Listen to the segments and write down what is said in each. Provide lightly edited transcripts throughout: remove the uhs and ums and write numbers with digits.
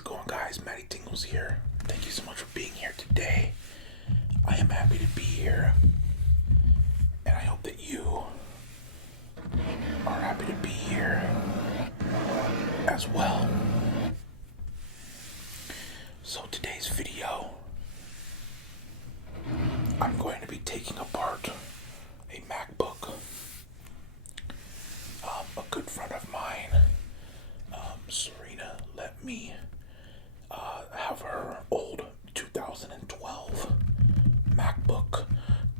it going, guys? MattyTingles here. Thank you so much for being here today. I am happy to be here, and I hope that you are happy to be here as well. So today's video, I'm going to be taking apart a MacBook. A good friend of mine, Serena, let me have her old 2012 MacBook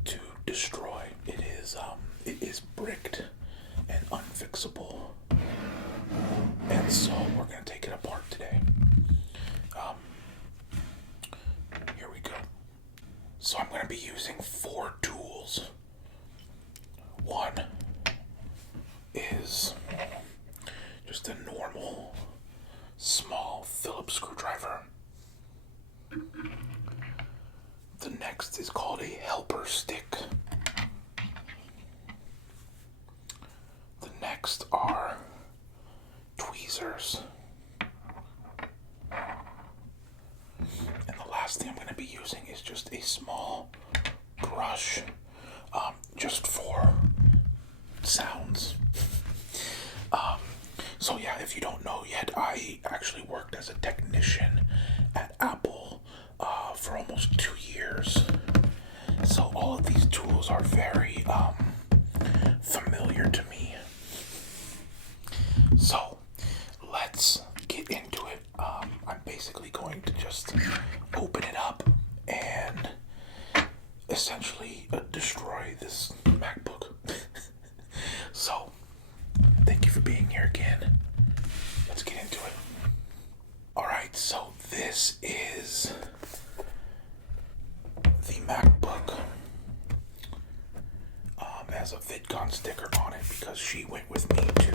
to destroy. It is bricked and unfixable, and so we're going to take it apart today. Here we go. So I'm going to be using 4 tools. One is just a normal small Phillips screwdriver. The next is called a helper stick. The next are tweezers. And the last thing I'm going to be using is just a small brush, just for sounds. So yeah, if you don't know yet, I actually worked as a technician at Apple for almost 2 years. So all of these tools are very familiar to me. So let's get into it. I'm basically going to just open it up and essentially destroy this MacBook. So thank you for being here again. Let's get into it. Alright, so this is the MacBook. It has a VidCon sticker on it because she went with me to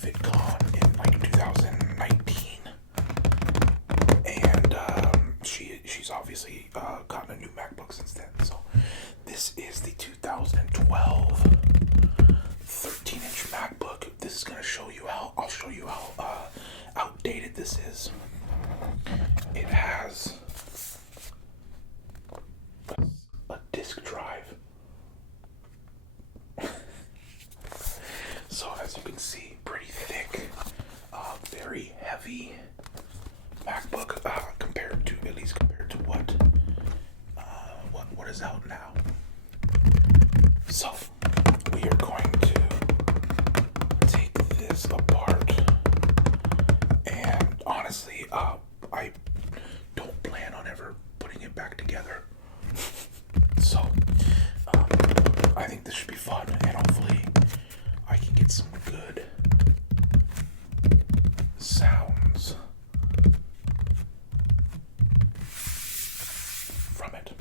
VidCon in like 2019. And she's obviously gotten a new MacBook since then. So this is the 2012 13-inch MacBook. This is going to show you how, I'll show you how outdated this is. It has a disk drive. So as you can see, pretty thick, very heavy MacBook, compared to what is out now. So we are going to take this apart, and honestly, I don't plan on ever putting it back together. So I think this should be fun, and hopefully I can get some good sounds from it.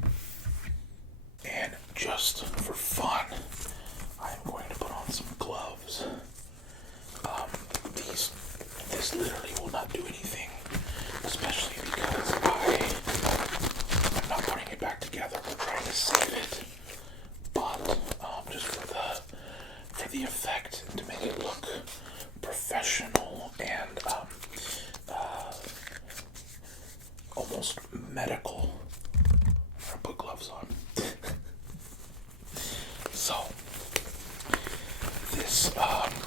And just for fun, I'm going to put on some gloves. This literally will not do anything, especially because I'm not putting it back together. We're trying to save it, but just for the effect, to make it look professional and almost medical, I'm gonna put gloves on. So this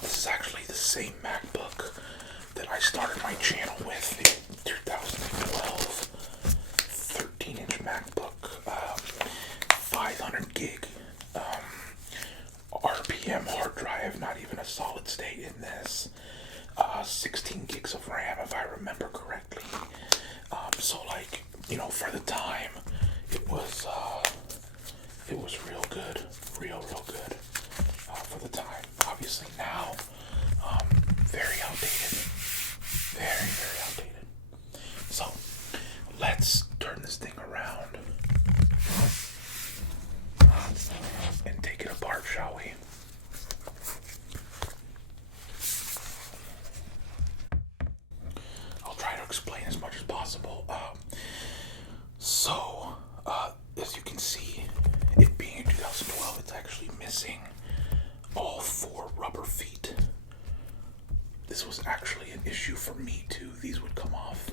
is actually the same MacBook that I started my channel with, in 2012, 13-inch MacBook, 500 gig RPM hard drive, not even a solid state in this, 16 gigs of RAM if I remember correctly. So like, for the time, it was real good, real good for the time. Obviously now, very outdated, very outdated. So let's turn this thing around and take it apart, shall we? I'll try to explain as much as possible. As you can see, it being in 2012, it's actually missing all 4 rubber feet. This was actually an issue for me too. These would come off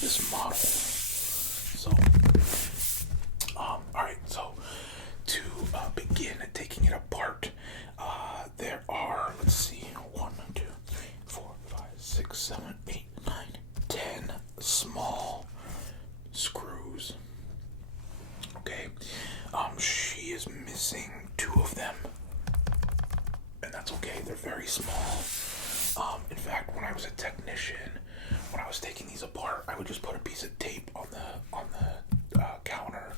this model. So, alright, so to begin taking it apart, there are, let's see, 1, 2, 3, 4, 5, 6, 7, 8, 9, 10 small screws. Okay, she is missing 2 of them, and that's okay. They're very small. In fact, when I was a technician, when I was taking these apart, I would just put a piece of tape on the counter,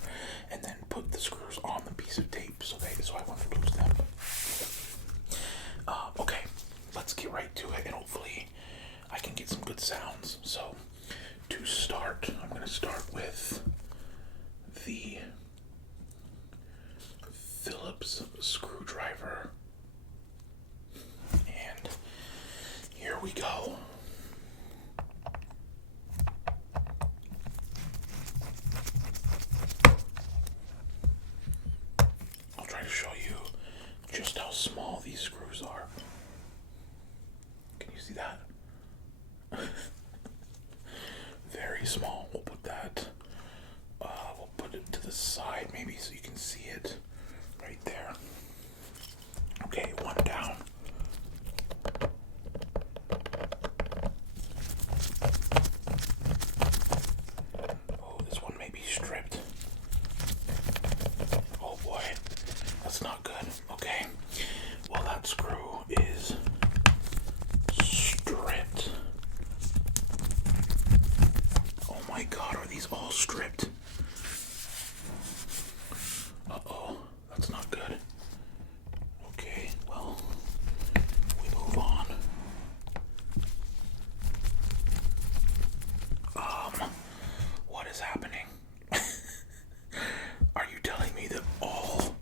and then put the screws on the piece of tape so I wouldn't lose them. Okay, let's get right to it, and hopefully I can get some good sounds. So, to start, I'm going to start with the Phillips Screwdriver, and here we go. I'll try to show you just how small these screws are. Can you see that? Very small. We'll put that, we'll put it to the side maybe so you can see it right there. Okay, 1 down. Oh, this one may be stripped. Oh boy, that's not good. Okay, well that screw is stripped. Oh my god, are these all stripped? Uh-oh, that's not good. Okay, well, we move on. What is happening? Are you telling me that all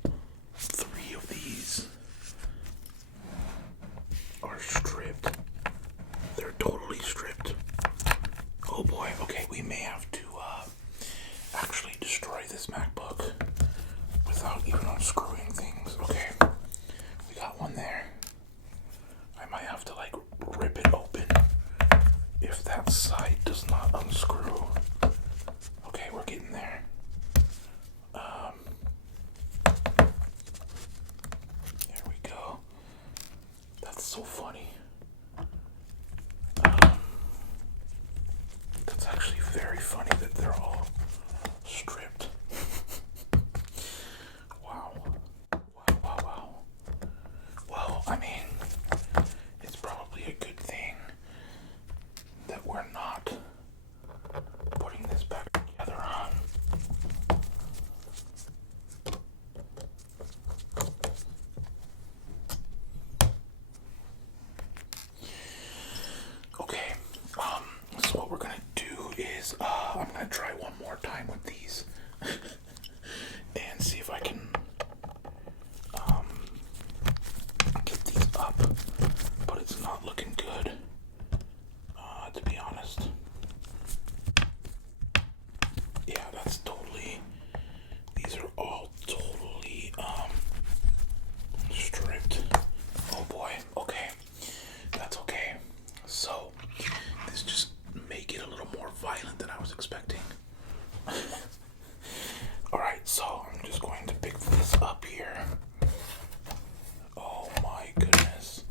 3 of these are stripped? They're totally stripped. Oh boy, okay, we may have to actually destroy this MacBook without even unscrewing things. Okay, we got one there. I might have to like rip it open if that side does not unscrew. Okay, we're getting there. There we go. That's so funny. That's actually very funny that they're all stripped. Wow. Wow. Well, I mean, it's probably a good thing that we're not putting this back together on. Okay, so what we're gonna do is, I'm gonna try one more time with these and see if I can get these up, but it's not looking good, to be honest. Yeah, that's totally, these are all totally, stripped. Oh boy, okay, that's okay. So, this just may get a little more violent than I was expecting. Alright, so I'm just going to pick this up here. Oh my goodness.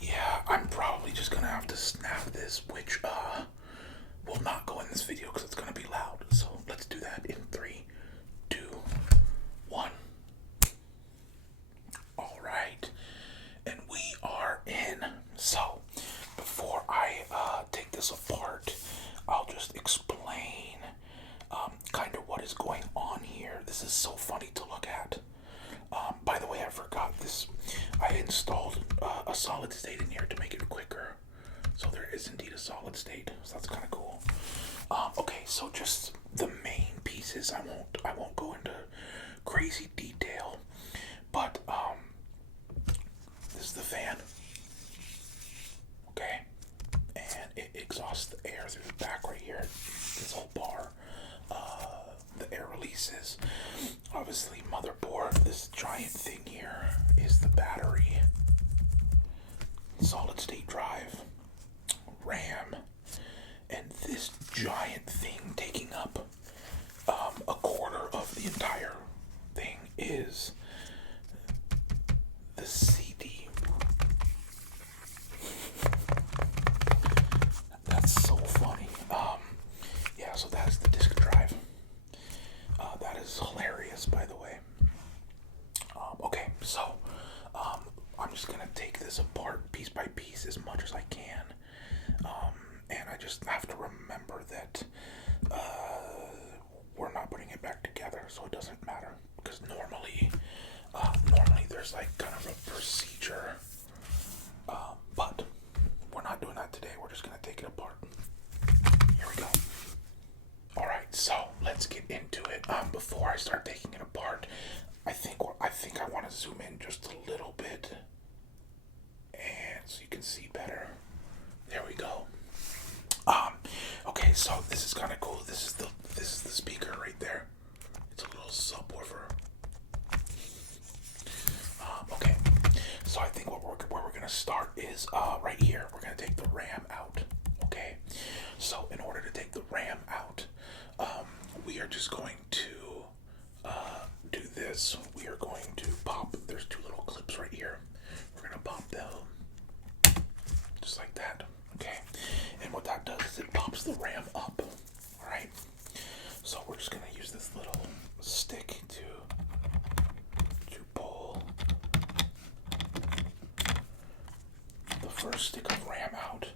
Yeah, I'm probably just gonna have to snap this, which will not go in this video because it's gonna be loud. So let's do that in 3, 2, 1. Alright, and we are in. So before I take this apart, I'll just explain kind of what is going on here. This is so funny to look at. By the way, I forgot this. I installed a solid state in here to make it quicker. So there is indeed a solid state. So that's kind of cool. Okay, so just the main pieces. I won't go into crazy detail, but this is the fan. Okay, and it exhausts the air through the back right here. This whole bar. The air releases. Obviously, motherboard. This giant thing here is the battery. Solid state drive. is the CD. That's so funny. Yeah, so that is the disk drive. That is hilarious, by the way. Okay, so I'm just gonna take this apart piece by piece as much as I can, and I just have to remember that we're not putting it back together, so it doesn't matter. Because normally there's like kind of a procedure, but we're not doing that today. We're just gonna take it apart. Here we go. All right, so let's get into it. Before I start taking it apart, I think I want to zoom in just a little bit, and so you can see better. There we go. Okay, so this is kind of cool. This is the speaker right there. It's a little subwoofer. Okay, so I think where we're gonna start is right here. We're gonna take the RAM out. Okay, so in order to take the RAM out, we are just going to do this. We are going to pop. There's two little clips right here. We're gonna pop them just like that. Okay, and what that does is it pops the RAM up. All right. So we're just gonna use this little stick to pull the first stick of RAM out,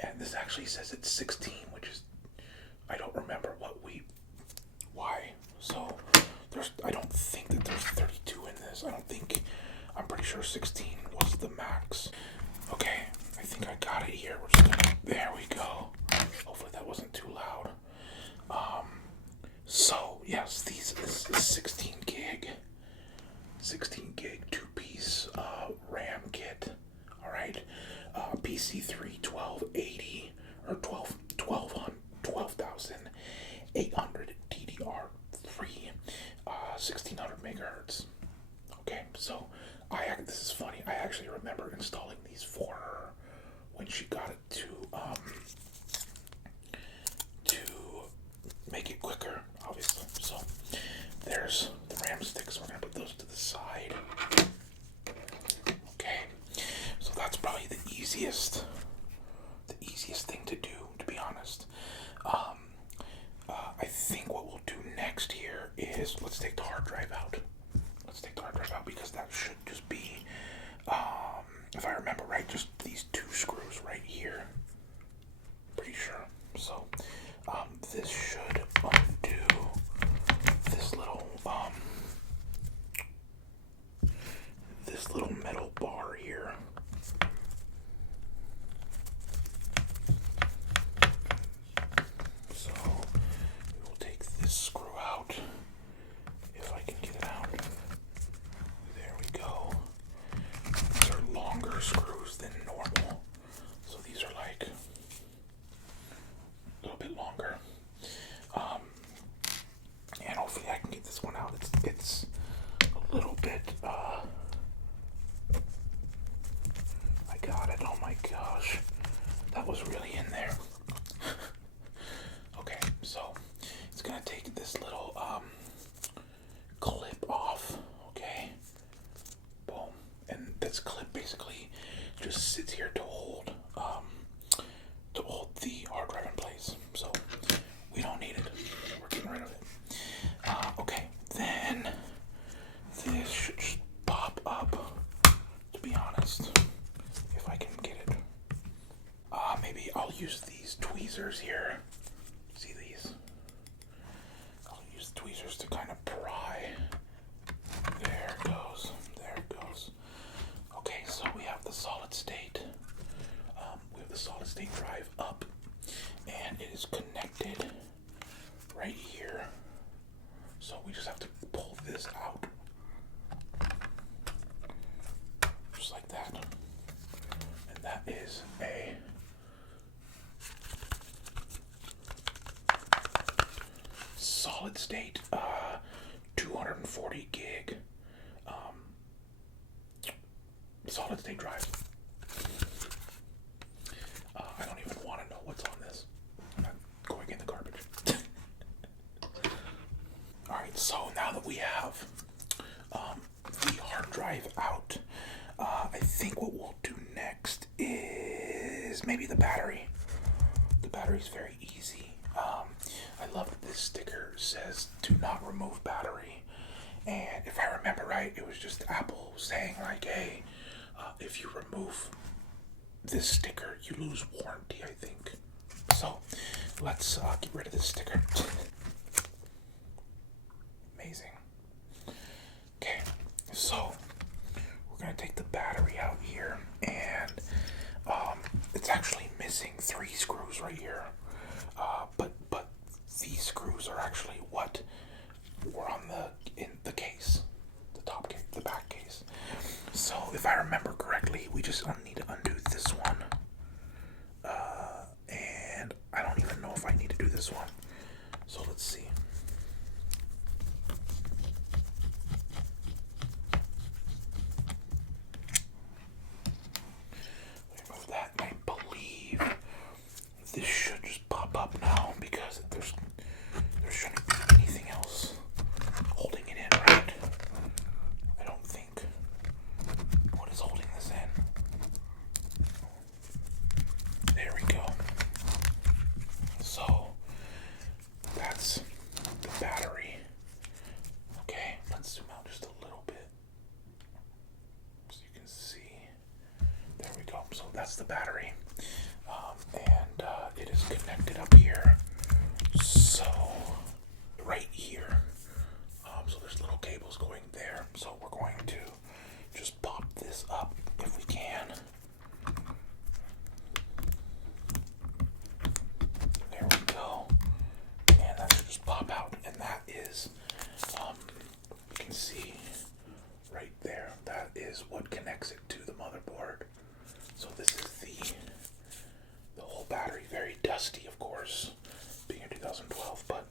and this actually says it's 16, which is, I don't remember why. So I don't think that there's 32 in this. I'm pretty sure 16 was the max. Okay, I think I got it here. There we go. Hopefully that wasn't too loud. So yes, this is 16 gig, 2-piece RAM kit. All right, PC3 1280 or 12,800 DDR3, 1600 megahertz. Okay, so this is funny. I actually remember installing these for her when she got it to make it quicker, obviously. So there's the RAM sticks. We're gonna put those to the side. Okay, so that's probably the easiest thing to do, to be honest. I think what we'll do next here is let's take the hard drive out. Because that should just be, if I remember right, just these two screws right here. Pretty sure. So this should undo this little metal bar here. So we'll take this screw out, if I can get it out. There we go. These are longer screws than normal, so these are like a little bit longer. And hopefully I can get this one out. It's a little bit, I got it. Oh my gosh. That was really in there. Okay, so it's gonna take this little clip off. Okay. Boom. And this clip basically just sits here to hold the hard drive in place. So we don't need it. We're getting rid of it. Okay, then this should just pop up, to be honest, if I can get it. Maybe I'll use these tweezers here. See these? I'll use the tweezers to kind of pry. There it goes. Okay, so we have the solid state. We have the solid state drive up, and it is connected right here. So we just have to pull this out. Just like that. And that is a solid state 240 gig solid state drive. I don't even want to know what's on this. I'm not going in the garbage. Alright, so now that we have drive out. I think what we'll do next is maybe the battery. The battery's very easy. I love that this sticker says do not remove battery. And if I remember right, it was just Apple saying like, hey, if you remove this sticker, you lose warranty, I think. So let's get rid of this sticker. Amazing. Okay, so we're gonna take the battery out here, and it's actually missing 3 screws right here. But these screws are actually what were on in the case, the top case, the back case. So if I remember correctly, we just need to undo this one. And I don't even know if I need to do this one. So let's see. Remove that. I believe this should just pop up now because there shouldn't be anything else holding it in, right? I don't think. What is holding this in? There we go. So that's the battery. Okay, let's zoom out just a little bit so you can see. There we go. So that's the battery. And it is connected up here. So right here. So there's little cables going there. So we're going to just pop this up if we can. There we go. And that should just pop out. And that is, you can see right there, that is what connects it to the motherboard. So this is the whole battery. Very dusty, of course, being in 2012. But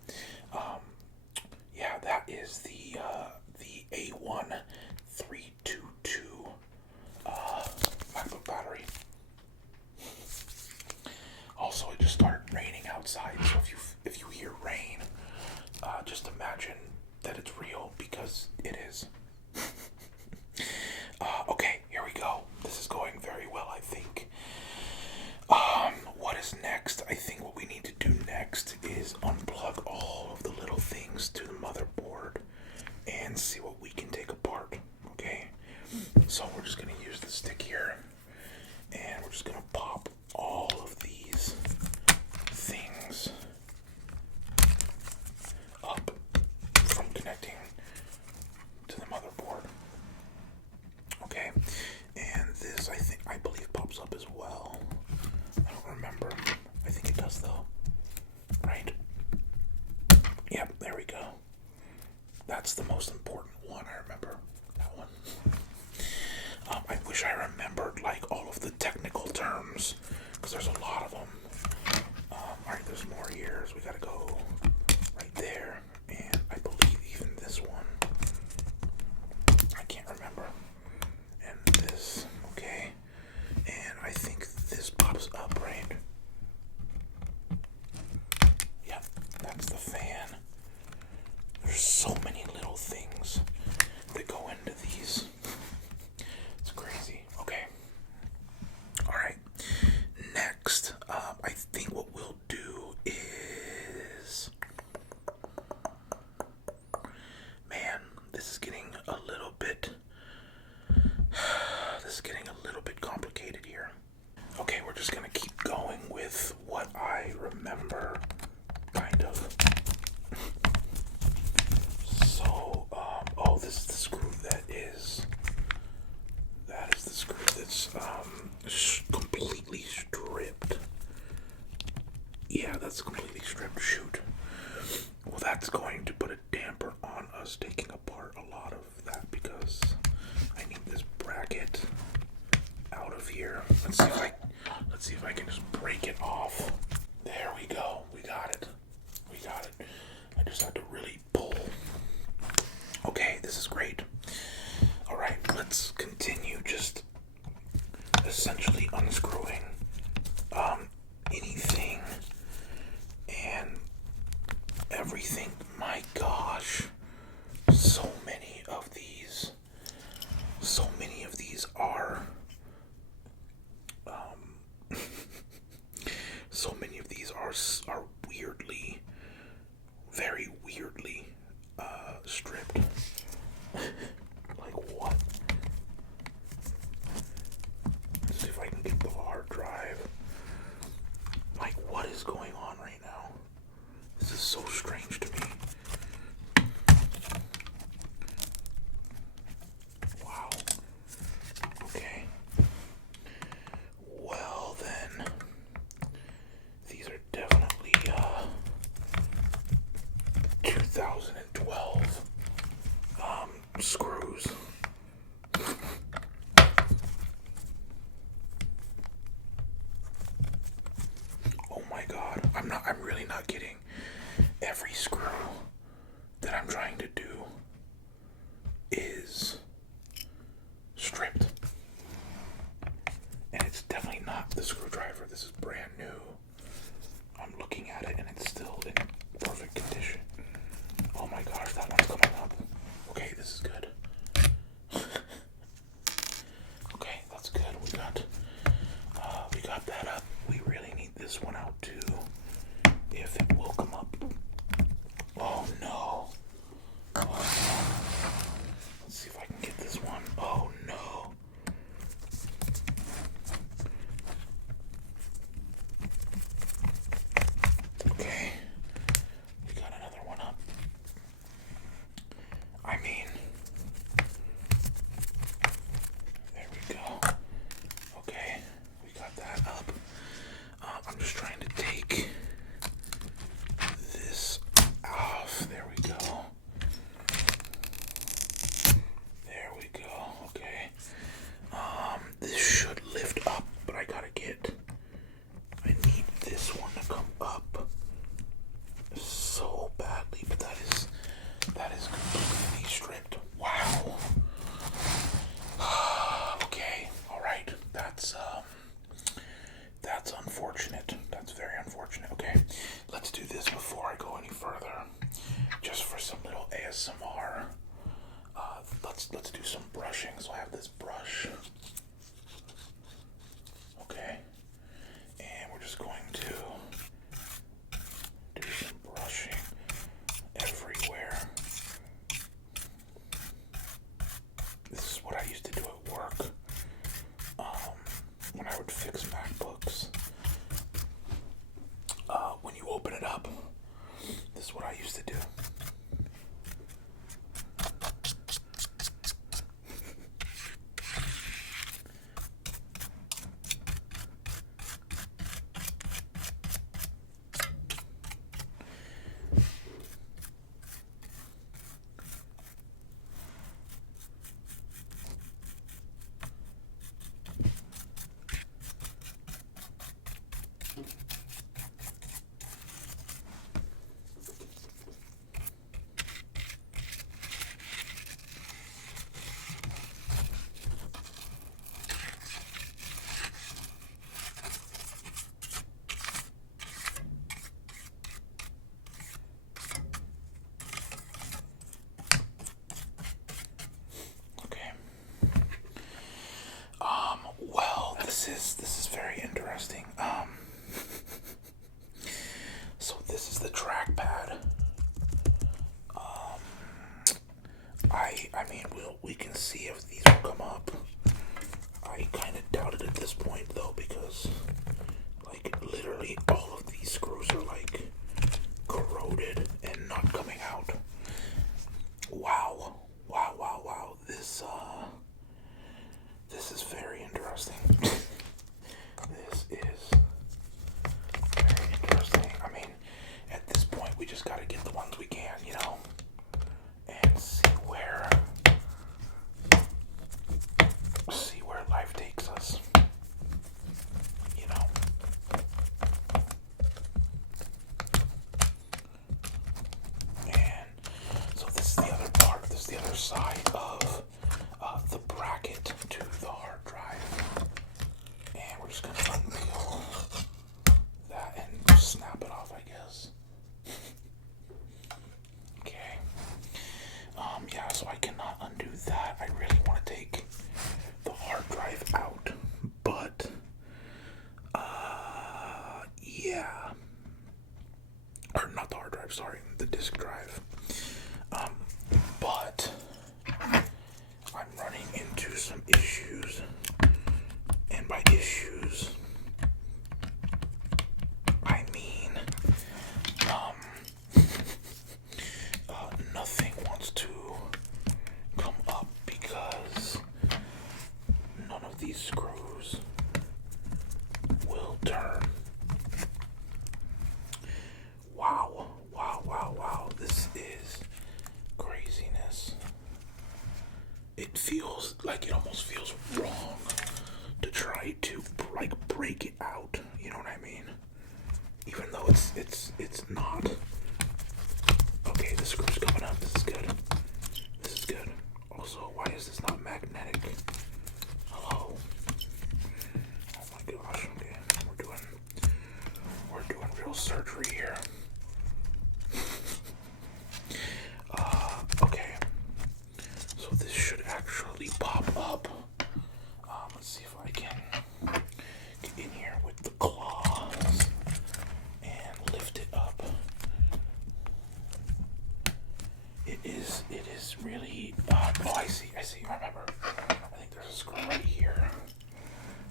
yeah, that is the A1322 MacBook battery. Also, it just started raining outside, so if you hear rain, just imagine that it's real, because it is. Okay, here we go. This is going very well, I think. What is next? I think what we need to do next is unplug all of the little things to the motherboard and see what we can take apart. Okay, so we're just going to use the stick here, and we're just going to pop all of these things up from connecting to the motherboard. Okay, and this I believe pops up as well. I don't remember. I think it does though. Right? Yep, there we go. That's the most important one. I remember that one. I wish I remembered like all of the technical terms, because there's a lot of them. Alright, there's more here, so we gotta go right there, and I believe even this one. I can't remember. And this, okay. And I think this pops up, right? Yep, that's the fan. There's so many little things that go into these. It's crazy. Okay. Alright. Next, I think what we'll do is... Man, this is getting a little bit... This is getting a little bit complicated here. Okay, we're just gonna keep going with what I remember, kind of. So, oh, this is the screw that is the screw that's completely stripped. Yeah, that's completely stripped. Shoot. Well, that's going to put a damper on us taking apart a lot of that, because I need this bracket out of here. Let's see if I can just break it off. There we go. We got it. I just had to really pull. Okay, this is great. Alright, let's continue just essentially unscrewing anything and everything. My gosh, so many of these is going on right now? This is so strange to me. Wow. Okay. Well then, these are definitely 2012 screws. Oh my god, I'm really not kidding. Every screw that I'm trying to do is stripped. And it's definitely not the screwdriver. This is brand new. I'm looking at it and it's still in perfect condition. Oh my gosh, that one's coming up. Okay, this is good. Okay, that's good. We got that up. We really need this one out too. If it will come up. Oh no. Oh, no. Let's see if I can get this one. Oh no. Okay. We got another one up. I mean, there we go. Okay, we got that up. I'm just trying to take this off. There we go. There we go. Okay. This should lift up, but I need this one to come up so badly, but that is completely stripped. Wow. Okay. All right. That's unfortunate. That's very unfortunate. Okay. Let's do this before I go any further. Just for some little ASMR. Let's do some brushing. So I have this brush. Okay. And we're just going to do some brushing everywhere. This is what I used to do at work. When I would fix MacBooks. When you open it up, this is what I used to do. This is very interesting. So this is the trackpad. I mean, we can see if these will come up. I kind of doubt it at this point though, because like literally all of these screws are like corroded and not coming out. Wow. This is very interesting. This is very interesting. I mean, at this point, we just gotta get the ones we can, and see where life takes us. to try to like break it out. You know what I mean? Even though it's not. Okay, the screw's coming up. This is good. This is good. Also, why is this not magnetic? Hello. Oh my gosh. Okay, we're doing real surgery here. Okay. So this should actually pop up. Let's see if I can get in here with the claws and lift it up. It is really, oh, I see, I remember. I think there's a screw right here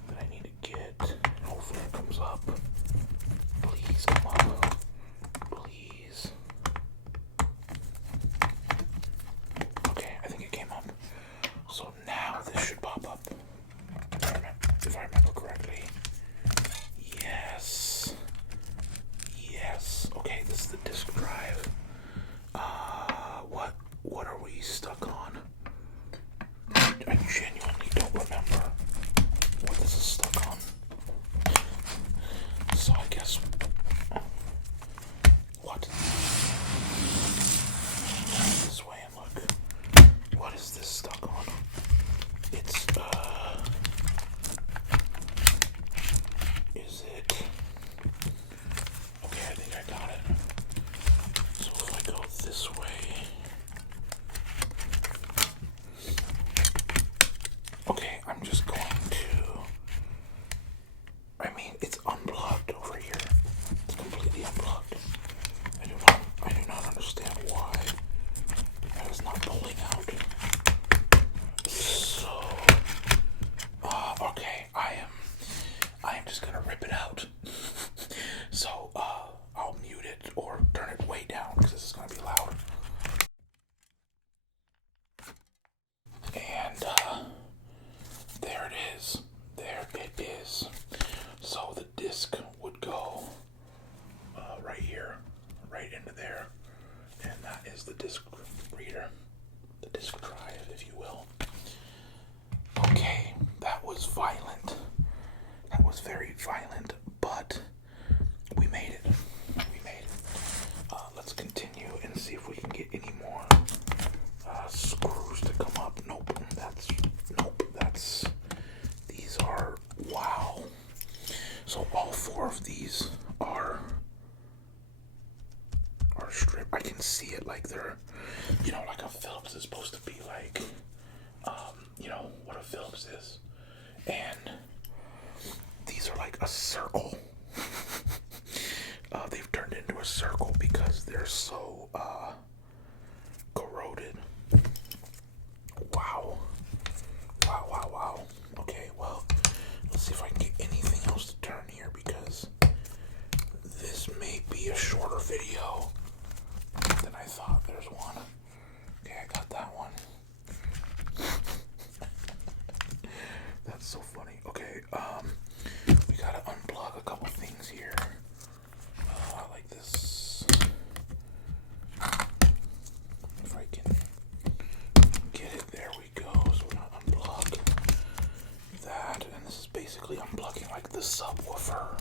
that I need to get. Hopefully it comes up. Please come up. Please. Okay, I think it came up. So now this should pop up. If I remember correctly. Yes. Yes. Okay, this is the disk drive. What are we stuck on? I genuinely don't remember what this is stuck on. So I guess what? This way and look. What is this stuck on? It's is it? Okay, I think I got it. So if I go this way. Okay, I'm just going to, I mean, it's unplugged over here. It's completely unplugged. I do not understand why that is not pulling out. So, okay, I am just gonna rip it out. So, I'll mute it or turn it way down because this is gonna be loud. And, there it is. There it is. So the disc would go right here, right into there, and that is the disc reader, the disc drive, if you will. Okay, that was violent. That was very violent, but we made it. We made it. Let's continue and see if we can get any more screws to come up. Nope. These are, wow. So all four of these are stripped. I can see it like they're, you know, like a Phillips is supposed to be like, you know, what a Phillips is. And these are like a circle. They've turned into a circle because they're so, corroded. Wow. Wow. Okay, well, let's see if I can get anything else to turn here because this may be a shorter video than I thought. There's one. Okay, I got that one. That's so funny. Okay, we gotta unplug a couple things here. Like this. If I can get it, there we go. So we're gonna unplug that, and this is basically unplugging like the subwoofer.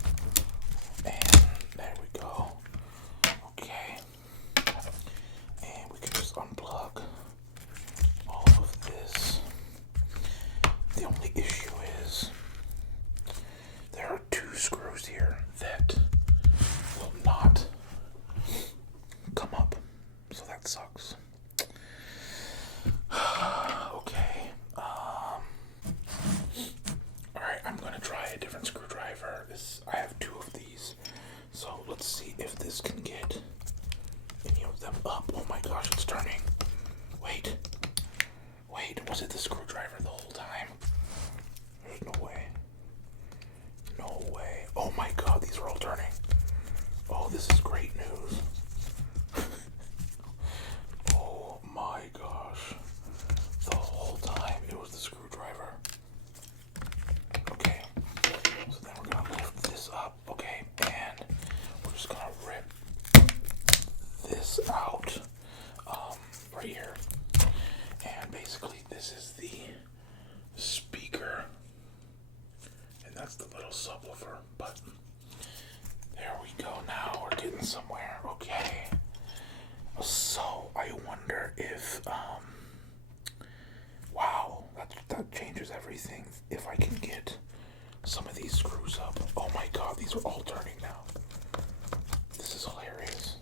And there we go. Okay. And we can just unplug all of this. The only issue is there are two screws here that will not come up. So that sucks. Okay. Alright, I'm gonna try a different screwdriver. I have two of these. So let's see if this can get any of them up. Oh my gosh, it's turning. Wait, was it the screwdriver the whole time? There's no way. No way. Oh my god, these are all turning. Oh, this is great news. Oh my gosh. The whole time it was the screwdriver. Okay, so then we're gonna lift this up. Okay, and we're just gonna rip this out right here. And basically this is the that's the little subwoofer, but there we go. Now we're getting somewhere. Okay. So I wonder if, wow, that changes everything. If I can get some of these screws up. Oh my god, these are all turning now. This is hilarious.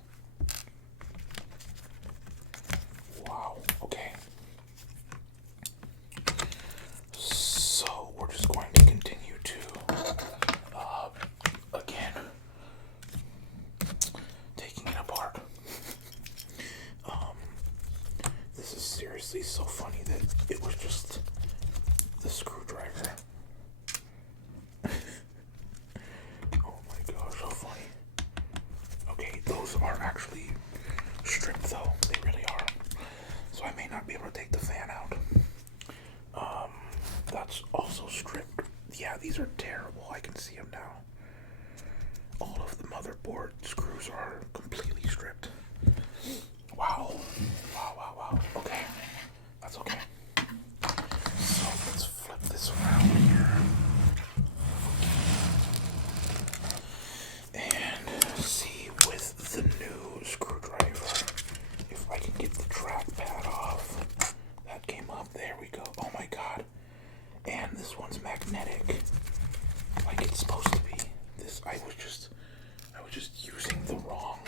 Wow, okay. So we're just going to continue to, again, taking it apart. This is seriously so funny that it was just the screwdriver. Oh my gosh, how funny. Okay, those are actually stripped though, they really are. So I may not be able to take the fan out. That's also stripped. Yeah, these are terrible. I can see them now. All of the motherboard screws are completely stripped. Wow. Wow, wow, wow. Okay. That's okay. So let's flip this around here. And see with the new screwdriver if I can get the trackpad off. That came up. There we go. Oh my god. And this one's magnetic. Like it's supposed to be. I was just using the wrong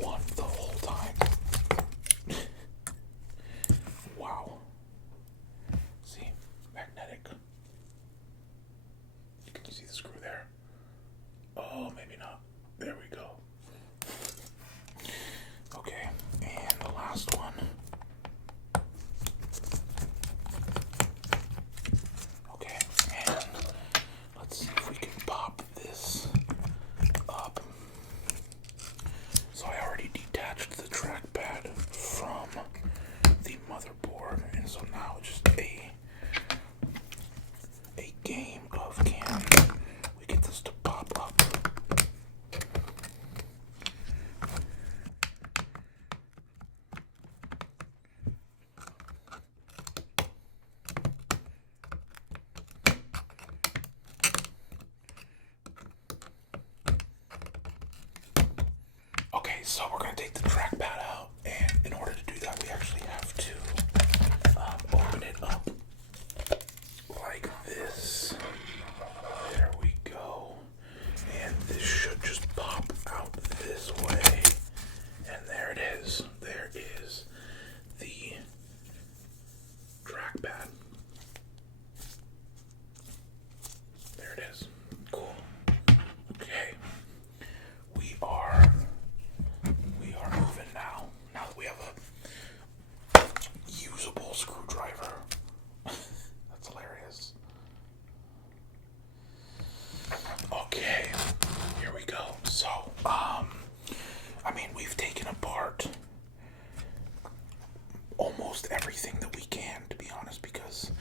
one the whole time. Wow. See, magnetic. Can you see the screw there? Oh, maybe not. There we go. Okay, and the last one. Okay, and let's see if we can pop this up. So I already detached the trackpad from the motherboard, and so now it's just a game of can we get this to pop up. Okay, so we're going to take the trackpad out, and in order to do that, we actually have to open it up like this. There we go. And this should just pop out this way. And there it is. There is the trackpad. There it is. Cool. Okay. We are moving now. Now that we have a usable screwdriver. That's hilarious. Okay, here we go. So, I mean, we've taken apart almost everything that we can, to be honest, because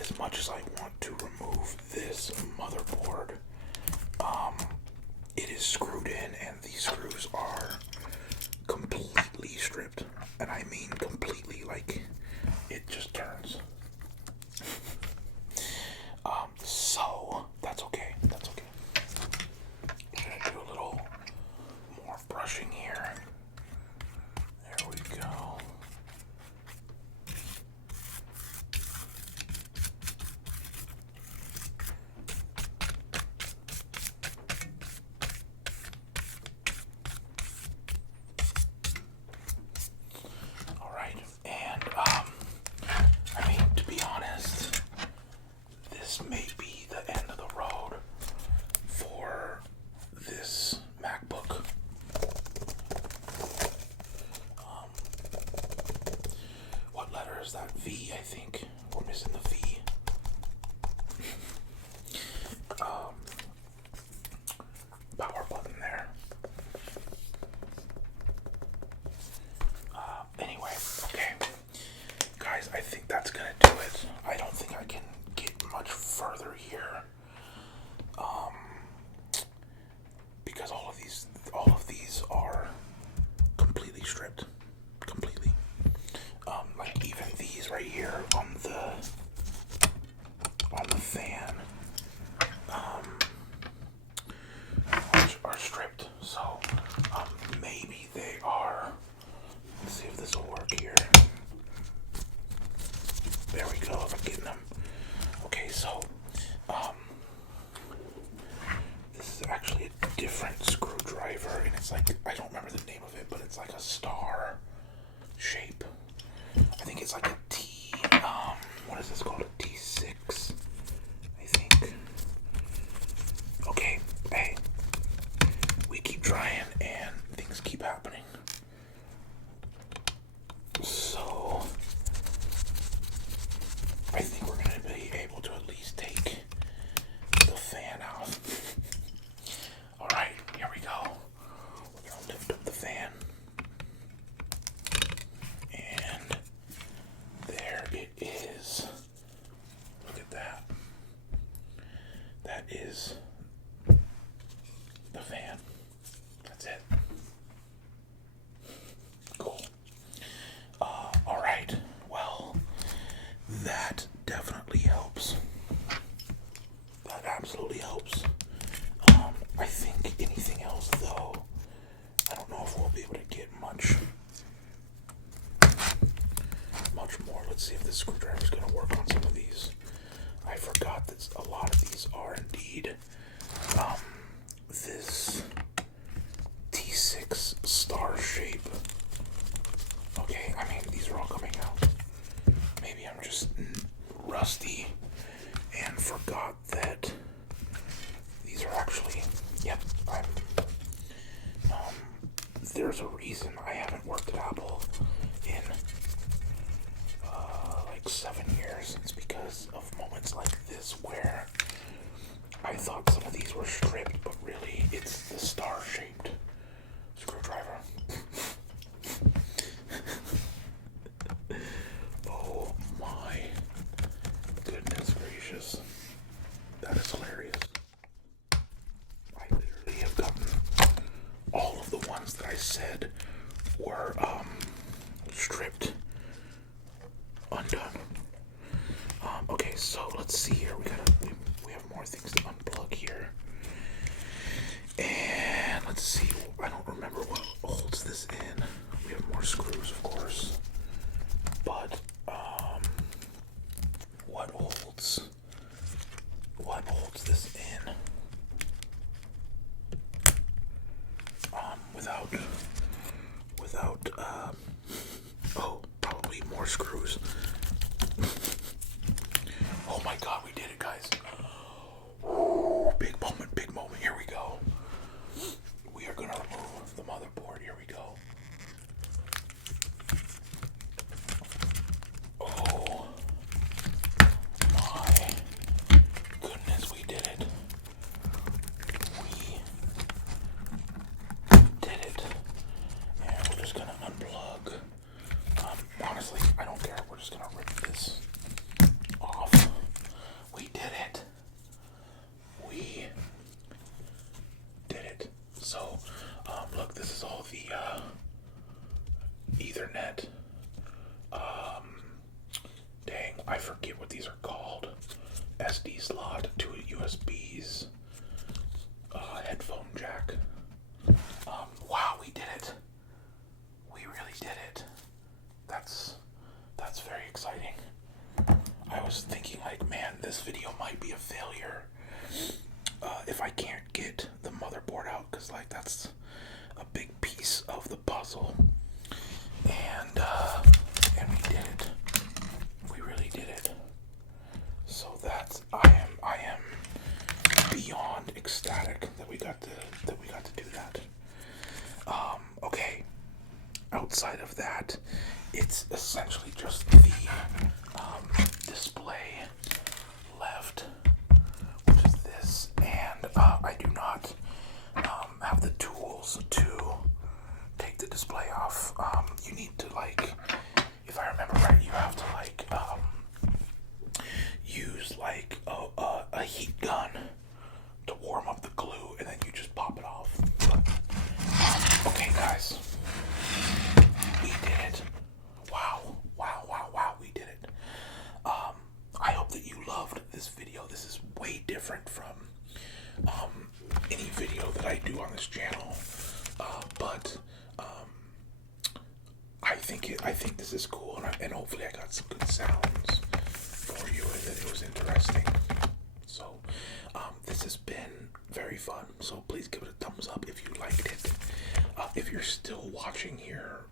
as much as I want to remove this motherboard, it is screwed in, and these screws are completely stripped, and I mean completely, like, it just turns. So, that's okay, that's okay. I'm gonna do a little more brushing here. There we go. Alright, and, I mean, to be honest, this may be the end of the road for this MacBook. What letter is that? V, I think. We're missing the V. Power button there. Anyway, okay. Guys, I think that's gonna do it. I don't think I can get much further here. Because all of these are completely stripped. Completely. Like even these right here on the fan. is the fan. That's it. Cool. Alright, well, that definitely helps. That absolutely helps. I think anything else, though, I don't know if we'll be able to get much more. Let's see if this screwdriver is going to work on some of these. I forgot that a lot of these are indeed this T6 star shape. Okay, I mean, these are all coming out. Maybe I'm just rusty and forgot that these are actually, yep, there's a reason I haven't worked at Apple in like 7 years. It's because of moments like this where I thought some of these were stripped, but really it's the star-shaped screwdriver. Oh my goodness gracious. That is hilarious. I literally have gotten all of the ones that I said were stripped undone. Okay, so let's see here. We have more things to unplug here. And let's see. I don't remember what holds this in. We have more screws, of course. But what holds this in? Without oh, probably more screws. Oh my god, we did it, guys. Ooh, big moment, here we go. We are gonna remove the motherboard, here we go. Oh my goodness, we did it. We did it. And we're just gonna unplug. Honestly, I don't care. We're just gonna rip this off. We did it. We did it. So, look, this is all the Ethernet. Dang, I forget what these are called. SD slot, 2 USBs, headphone jack. Wow, we did it. We really did it. That's very exciting. I was thinking, like, man, this video might be a failure if I can't get the motherboard out, because, like, that's a big piece of the puzzle. And we did it. We really did it. So I am beyond ecstatic that we got to do that. Okay. Outside of that, it's essentially just the display left, which is this, and I do not have the tools to take the display off. You need to, like, if I remember right, you have to, like, use, like, a heat gun to warm up the glue, and then you just pop it off. Okay, guys. We did it. Wow, we did it. I hope that you loved this video. This is way different from any video that I do on this channel. But I think this is cool, and hopefully I got some good sounds for you and that it was interesting. So this has been very fun. So please give it a thumbs up if you liked it. If you're still watching here,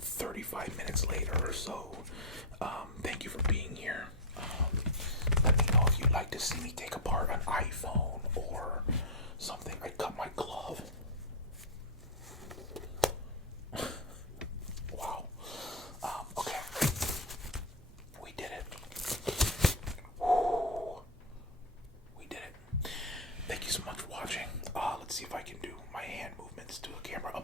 35 minutes later or so, thank you for being here. Let me know if you'd like to see me take apart an iPhone or something. I cut my glove. Wow. Okay. We did it. Woo. We did it. Thank you so much for watching. Let's see if I can do my hand movements to the camera.